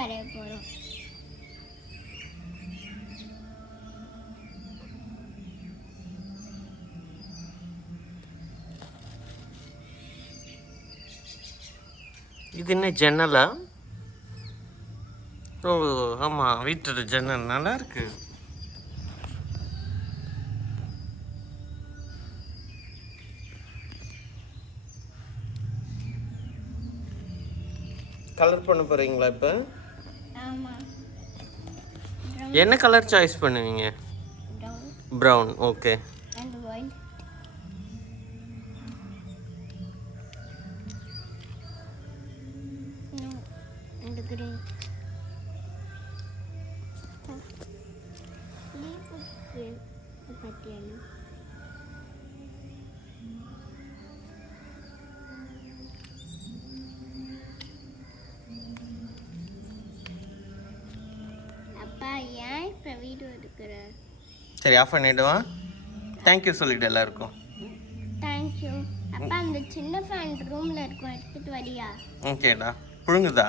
வரைய போகிறோம். இது என்ன ஜன்னலா? ஓ ஆமாம், வீட்டோட ஜன்னல் நல்லா இருக்கு. கலர் பண்ண போகிறீங்களா இப்போ? ஆமாம். என்ன கலர் சாய்ஸ் பண்ணுவீங்க? Brown. Okay. And white. And green. பத்தியல் அப்பா ஏன் இப்போ வீடியோ எடுக்கிற? சரி, ஆஃப் பண்ணிவிடுவா. தேங்க்யூ சொல்லிவிடு எல்லாருக்கும். தேங்க்யூ. அப்பா அந்த சின்ன ஃபேன் ரூமில் இருக்கும், எடுத்துகிட்டு வரியா? ஓகேடா. புழுங்குதா?